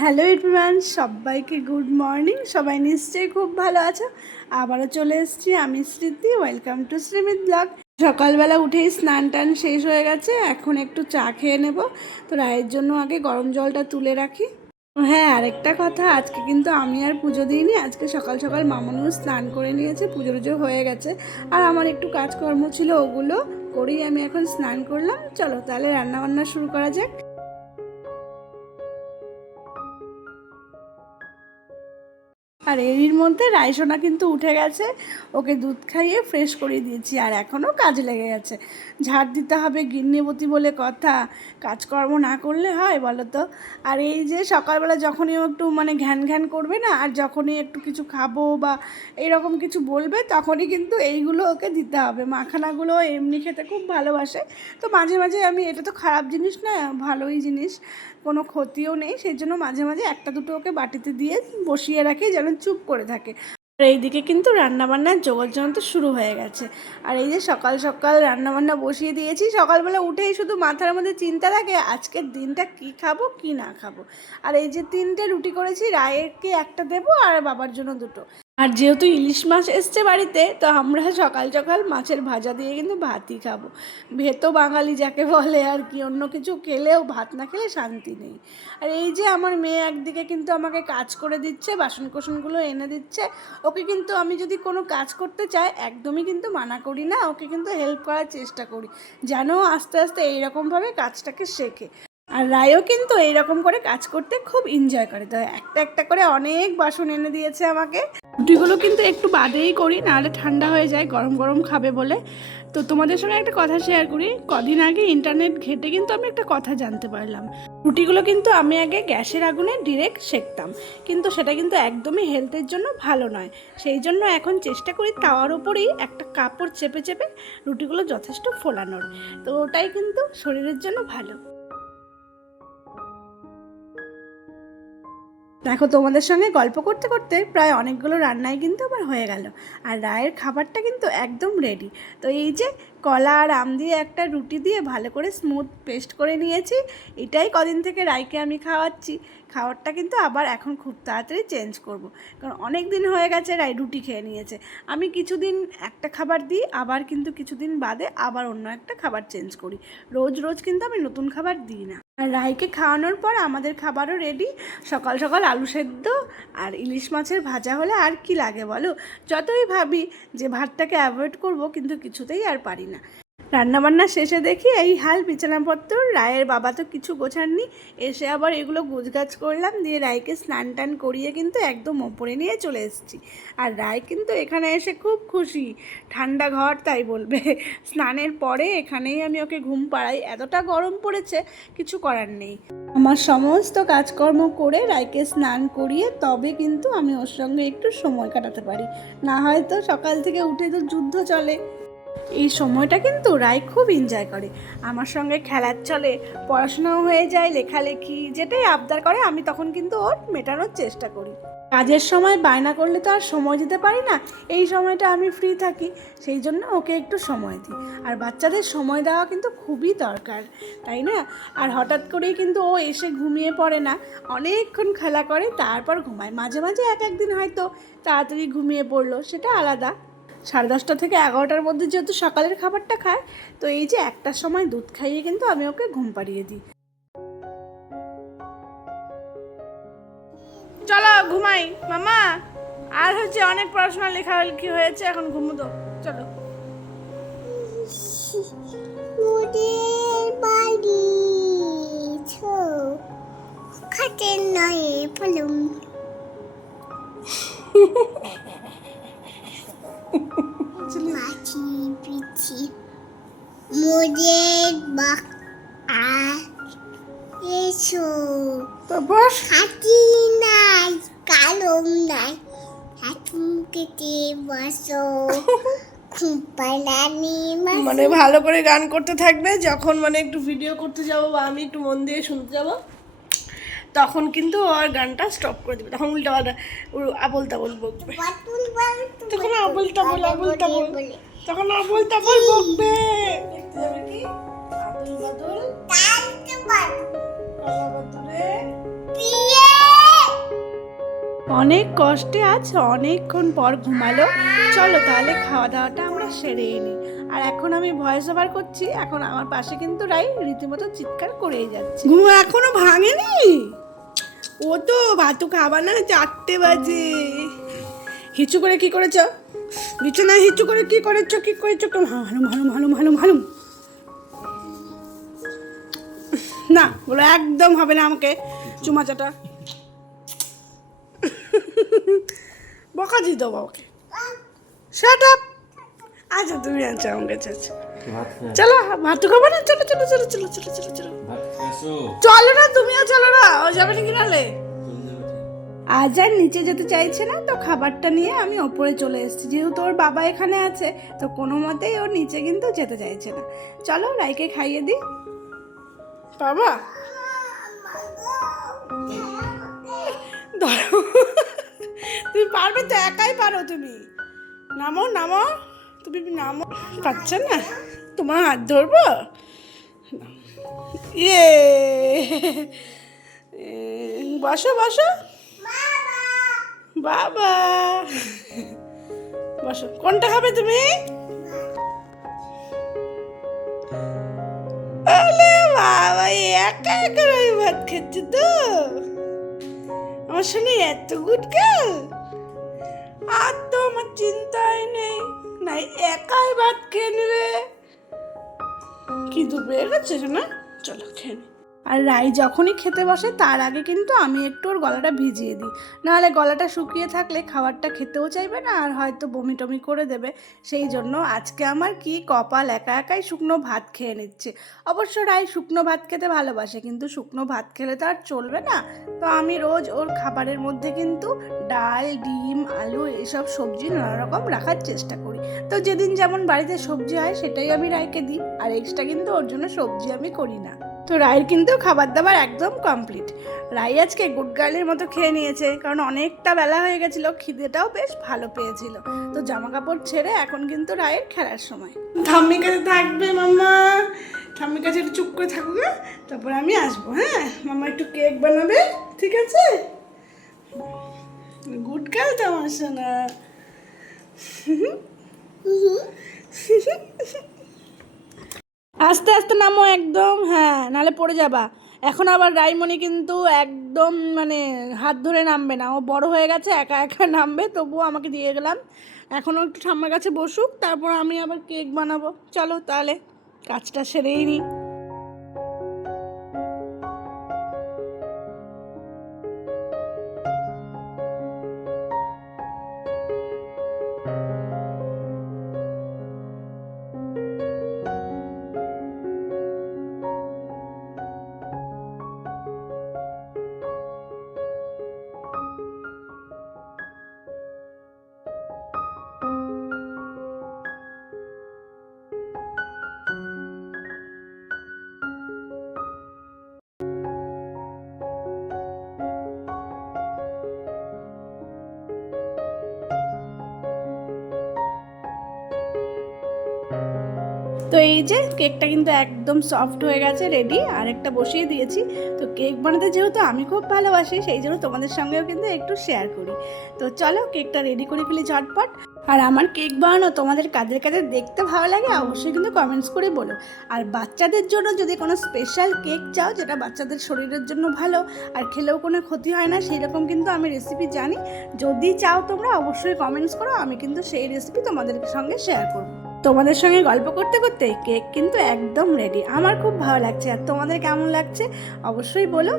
Hello everyone, সবাইকে good morning. সবাই নিশ্চয়ই খুব ভালো আছো। আবারও চলে এসেছি আমি Smriti. Welcome to Shrimit blog. সকালবেলা উঠেই স্নান টান শেষ হয়ে গেছে, এখন একটু চা খেয়ে নেব। তো রায়ের জন্য আগে গরম জলটা তুলে রাখি। হ্যাঁ, আরেকটা কথা, আজকে কিন্তু আমি আর পুজো দিইনি। আজকে সকাল সকাল মামনু স্নান করে নিয়েছে, পুজো টুজো হয়ে গেছে। আর আমার একটু কাজকর্ম ছিল, ওগুলো করেই আমি এখন স্নান করলাম। চলো তাহলে রান্নাবান্না শুরু করা যাক। আর এরই মধ্যে রাইসোনা কিন্তু উঠে গেছে, ওকে দুধ খাইয়ে ফ্রেশ করিয়ে দিয়েছি। আর এখনও কাজে লেগে গেছে, ঝাড় দিতে হবে, গিন্নিবতী বলে কথা। কাজকর্ম না করলে হয় বলো তো? আর এই যে সকালবেলা যখনই ও একটু ঘ্যান ঘ্যান করবে না, আর যখনই একটু কিছু খাবো বা এরকম কিছু বলবে, তখনই কিন্তু এইগুলো ওকে দিতে হবে। মাখানাগুলো এমনি খেতে খুব ভালোবাসে। তো মাঝে মাঝে আমি, এটা তো খারাপ জিনিস না, ভালোই জিনিস, কোনো ক্ষতিও নেই, সেই জন্য মাঝে মাঝে একটা দুটো ওকে বাটিতে দিয়ে বসিয়ে রাখি যেন চুপ করে থাকে। আর এইদিকে কিন্তু রান্নাবান্নার জোগাড়যন্ত্র শুরু হয়ে গেছে। আর এই যে সকাল সকাল রান্নাবান্না বসিয়ে দিয়েছি। সকালবেলা উঠেই শুধু মাথার মধ্যে চিন্তা থাকে আজকের দিনটা কি খাবো কি না খাবো। আর এই যে 3টে রুটি করেছি, রায়েরকে একটা দেবো আর বাবার জন্য দুটো। আর যেহেতু ইলিশ মাছ এসছে বাড়িতে, তো আমরা সকাল সকাল মাছের ভাজা দিয়ে কিন্তু ভাতই খাবো। ভেতো বাঙালি যাকে বলে আর কি, অন্য কিছু খেলেও ভাত না খেলে শান্তি নেই। আর এই যে আমার মেয়ে একদিকে কিন্তু আমাকে কাজ করে দিচ্ছে, বাসন কোসনগুলো এনে দিচ্ছে। ওকে কিন্তু আমি যদি কোনো কাজ করতে চাই একদমই কিন্তু মানা করি না, ওকে কিন্তু হেল্প করার চেষ্টা করি, যেন আস্তে আস্তে এইরকমভাবে কাজটাকে শেখে। আর রায়ও কিন্তু এইরকম করে কাজ করতে খুব এনজয় করে। তো একটা একটা করে অনেক বাসন এনে দিয়েছে আমাকে। রুটিগুলো কিন্তু একটু বাদেই করি, নাহলে ঠান্ডা হয়ে যায়, গরম গরম খাবে বলে। তো তোমাদের সঙ্গে একটা কথা শেয়ার করি। কদিন আগে ইন্টারনেট ঘেটে কিন্তু আমি একটা কথা জানতে পারলাম। রুটিগুলো কিন্তু আমি আগে গ্যাসের আগুনে ডিরেক্ট সেঁকতাম, কিন্তু সেটা কিন্তু একদমই হেলথের জন্য ভালো নয়। সেই জন্য এখন চেষ্টা করি তাওয়ার উপরেই একটা কাপড় চেপে চেপে রুটিগুলো যথেষ্ট ফোলানোর। তো ওটাই কিন্তু শরীরের জন্য ভালো। দেখো, তোমাদের সঙ্গে গল্প করতে করতে প্রায় অনেকগুলো রান্নাই কিন্তু আবার হয়ে গেল। আর রায়ের খাবারটা কিন্তু একদম রেডি। তো এই যে কলা আর আম দিয়ে একটা রুটি দিয়ে ভালো করে স্মুথ পেস্ট করে নিয়েছি। এটাই কদিন থেকে রায়কে আমি খাওয়াচ্ছি। খাবারটা কিন্তু আবার এখন খুব তাড়াতাড়ি চেঞ্জ করব, কারণ অনেক দিন হয়ে গেছে রায় রুটি খেয়ে নিয়েছে। আমি কিছুদিন একটা খাবার দিই, আবার কিন্তু কিছুদিন বাদে আবার অন্য একটা খাবার চেঞ্জ করি। রোজ রোজ কিন্তু আমি নতুন খাবার দিই না। আর রায়কে খাওয়ানোর পর আমাদের খাবারও রেডি। সকাল সকাল আলু সেদ্ধ আর ইলিশ মাছের ভাজা হলে আর কি লাগে বলো? যতই ভাবি যে ভাতটাকে অ্যাভয়েড করব, কিন্তু কিছুতেই আর পারি না। রান্নাবান্না শেষে দেখি এই হাল বিছানাপত্র। রায়ের বাবা তো কিছু গোছাননি, এসে আবার এগুলো গোছগাছ করলাম, দিয়ে রায়কে স্নান টান করিয়ে কিন্তু একদম ওপরে নিয়ে চলে এসেছি। আর রায় কিন্তু এখানে এসে খুব খুশি, ঠান্ডা ঘর তাই বলবে। স্নানের পরে এখানেই আমি ওকে ঘুম পাড়াই, এতটা গরম পড়েছে, কিছু করার নেই। আমার সমস্ত কাজকর্ম করে রায়কে স্নান করিয়ে তবে কিন্তু আমি ওর সঙ্গে একটু সময় কাটাতে পারি, না হয়তো সকাল থেকে উঠে তো যুদ্ধ চলে। এই সময়টা কিন্তু রায় খুব এনজয় করে, আমার সঙ্গে খেলার চলে, পড়াশোনাও হয়ে যায়, লেখালেখি যেটাই আবদার করে আমি তখন কিন্তু ওর মেটানোর চেষ্টা করি। কাজের সময় বায়না করলে তো আর সময় দিতে পারি না, এই সময়টা আমি ফ্রি থাকি, সেই জন্য ওকে একটু সময় দিই। আর বাচ্চাদের সময় দেওয়া কিন্তু খুবই দরকার, তাই না? আর হঠাৎ করেই কিন্তু ও এসে ঘুমিয়ে পড়ে না, অনেকক্ষণ খেলা করে তারপর ঘুমায়। মাঝে মাঝে এক একদিন হয়তো তাড়াতাড়ি ঘুমিয়ে পড়লো, সেটা আলাদা। 10:30 থেকে 11টার মধ্যে যেহেতু সকালের খাবারটা খায়, তো এই যে একটার সময় দুধ খাইয়ে কিন্তু আমি ওকে ঘুম পাড়িয়ে দিই। চলো ঘুমাই মামা, আর হচ্ছে অনেক পড়াশোনা লেখালেখি হয়েছে, এখন ঘুমো তো, চলো। খাতে নয় পলম মাছি পিছি মোদের বাক আর এসো তো বস। হাতি নাই, কালম নাই, হাতি মানে ভালো করে গান করতে থাকবে, যখন মানে একটু ভিডিও করতে যাবো বা আমি একটু মন দিয়ে শুনতে যাবো তখন কিন্তু আর গানটা স্টপ করে দেবে, তখন উল্টা পাল্টা আবল তাবল বকবে, তখন আবল তাবল তখন আবল তাবল বকবে। দেখতে যাবে কি আবল বাদল অনেক কষ্টে আজ অনেকক্ষণ পর ঘুমালো। চলো তাহলে খাওয়া দাওয়াটা আমরা সেরেই নিই। আর এখন আমি ভয়েস ওভার করছি, এখন আমার পাশে কিন্তু রাই রীতিমতো চিৎকার করেই যাচ্ছে। ঘুম এখনো ভাঙেনি, ও তো ভাতু খাবার না, 4টে বাজে। হিচু করে কি করেছ বিছানায়, হিচু করে কি করেছ হালুম হালুম হালুম হালুম হালুম। না বলো একদম হবে না, আমাকে চুমাচাটা বকা দিত বাবাকে। Shut up. আচ্ছা তুমি আছো আমার কাছে আছো, চলো ভাত খাবো না, চলো চলো চলো চলো চলো চলো চলো চলো না, তুমিও চলো না, ও যাবে নাকি নালে। আজ আর নিচে যেতে চাইছে না, তো খাবারটা নিয়ে আমি ওপরে চলে এসেছি। যেহেতু ওর বাবা এখানে আছে তো কোনো মতেই ওর নিচে কিন্তু যেতে চাইছে না। চলো রাইকে খাইয়ে দিই। বাবা ধরো, তুমি পারবে তো, একাই পারো তুমি। নামো নামো, তুমি নামো। পাচ্ছ না, তোমার হাত ধরবো। ইয়ে বসো বসো বাবা, বসো। কোনটা খাবে তুমি? আরে বাবা, একা একা ভাত খাচ্ছে তো। আমার শুনে এত গুড গার্ল, আর তো আমার চিন্তাই নেই, নাই একাই ভাত খেয়ে নেবে। কি দুধ পেয়ে গেছে না, চলো খেয়ে নি। আর রাই যখনই খেতে বসে তার আগে কিন্তু আমি একটু ওর গলাটা ভিজিয়ে দিই, নাহলে গলাটা শুকিয়ে থাকলে খাবারটা খেতেও চাইবে না, আর হয়তো বমি টমি করে দেবে। সেই জন্য আজকে আমার কি কপাল, একা একাই শুকনো ভাত খেয়ে নিচ্ছে। অবশ্য রাই শুকনো ভাত খেতে ভালোবাসে, কিন্তু শুকনো ভাত খেলে তো আর চলবে না। তো আমি রোজ ওর খাবারের মধ্যে কিন্তু ডাল, ডিম, আলু এইসব সবজি নানা রকম রাখার চেষ্টা করি। তো যেদিন যেমন বাড়িতে সবজি হয় সেটাই আমি রাইকে দিই, আর এক্সট্রা কিন্তু ওর জন্য সবজি আমি করি না। তো রাইয়ের কিন্তু খাবার দাবার একদম কমপ্লিট। রাই আজকে গুড গার্লের মতো খেয়ে নিয়েছে, কারণ অনেকটা বেলা হয়ে গেছিলো, খিদেটাও বেশ ভালো পেয়েছিল। তো জামা কাপড় ছেড়ে এখন কিন্তু রায়ের খেলার সময়। ঠাম্মির কাছে থাকবে মাম্মা, ঠাম্মির কাছে একটু চুপ করে থাকুক, তারপরে আমি আসবো। হ্যাঁ মাম্মা একটু কেক বানাবে, ঠিক আছে? গুড গার্ল তো আমার সোনা। আস্তে আস্তে নামো একদম, হ্যাঁ নাহলে পড়ে যাবা। এখন আবার রাইমণি কিন্তু একদম মানে হাত ধরে নামবে না, ও বড় হয়ে গেছে, একা একা নামবে। তবুও আমাকে দিয়ে গেলাম, এখনও একটু ঠাম্মার কাছে বসুক, তারপর আমি আবার কেক বানাবো। চলো তাহলে কাজটা সেরেই নিই। তো এই যে কেকটা কিন্তু একদম সফট হয়ে গেছে, রেডি। আর একটা বসিয়ে দিয়েছি। তো কেক বানাতে যেহেতু আমি খুব ভালোবাসি, সেই জন্য তোমাদের সঙ্গেও কিন্তু একটু শেয়ার করি। তো চলো কেকটা রেডি করে ফেলি ঝটপট। আর আমার কেক বানানো তোমাদের কাদের কাদের দেখতে ভালো লাগে অবশ্যই কিন্তু কমেন্টস করে বলো। আর বাচ্চাদের জন্য যদি কোনো স্পেশাল কেক চাও, যেটা বাচ্চাদের শরীরের জন্য ভালো আর খেলেও কোনো ক্ষতি হয় না, সেই রকম কিন্তু আমি রেসিপি জানি। যদি চাও তোমরা অবশ্যই কমেন্টস করো, আমি কিন্তু সেই রেসিপি তোমাদের সঙ্গে শেয়ার করবো। তোমাদের সঙ্গে গল্প করতে করতে কেক কিন্তু একদম রেডি। আমার খুব ভালো লাগছে, আর তোমাদের কেমন লাগছে অবশ্যই বলো।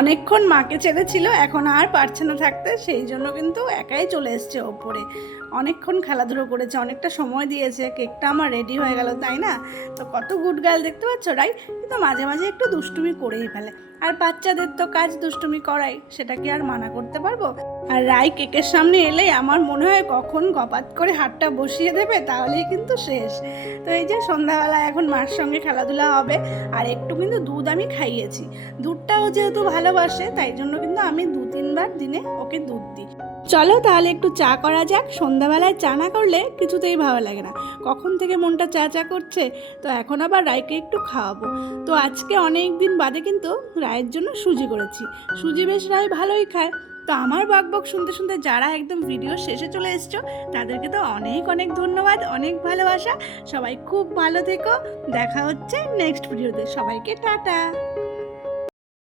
অনেকক্ষণ মাকে ছেড়েছিল, এখন আর পারছে না থাকতে, সেই জন্য কিন্তু একাই চলে এসছে ওপরে। অনেকক্ষণ খেলাধুলো করেছে, অনেকটা সময় দিয়েছে, কেকটা আমার রেডি হয়ে গেল, তাই না? তো কত গুড গার্ল দেখতে পাচ্ছ রাই, কিন্তু মাঝে মাঝে একটু দুষ্টুমি করেই ফেলে। আর বাচ্চাদের তো কাজ দুষ্টুমি করাই, সেটা কি আর মানা করতে পারবো? আর রাই কেকের সামনে এলেই আমার মনে হয় কখন গপাত করে হাতটা বসিয়ে দেবে, তাহলেই কিন্তু শেষ। তো এই যে সন্ধ্যাবেলায় এখন মার সঙ্গে খেলাধুলা হবে, আর একটু কিন্তু দুধ আমি খাইয়েছি। দুধটাও যেহেতু ভালোবাসে, তাই জন্য কিন্তু আমি 2-3 বার দিনে ওকে দুধ দিই। চলো তাহলে একটু চা করা যাক। সন্ধ্যাবেলায় চা না করলে কিছুতেই ভালো লাগে না, কখন থেকে মনটা চা চা করছে। তো এখন আবার রায়কে একটু খাওয়াবো। তো আজকে অনেক দিন বাদে কিন্তু রায়ের জন্য সুজি করেছি। সুজি বেশ রায় ভালোই খায়। তো আমার বকবক শুনতে শুনতে যারা একদম ভিডিও শেষে চলে এসছো, তাদেরকে তো অনেক অনেক ধন্যবাদ, অনেক ভালোবাসা। সবাই খুব ভালো থেকো, দেখা হচ্ছে নেক্সট ভিডিওতে। সবাইকে টাটা।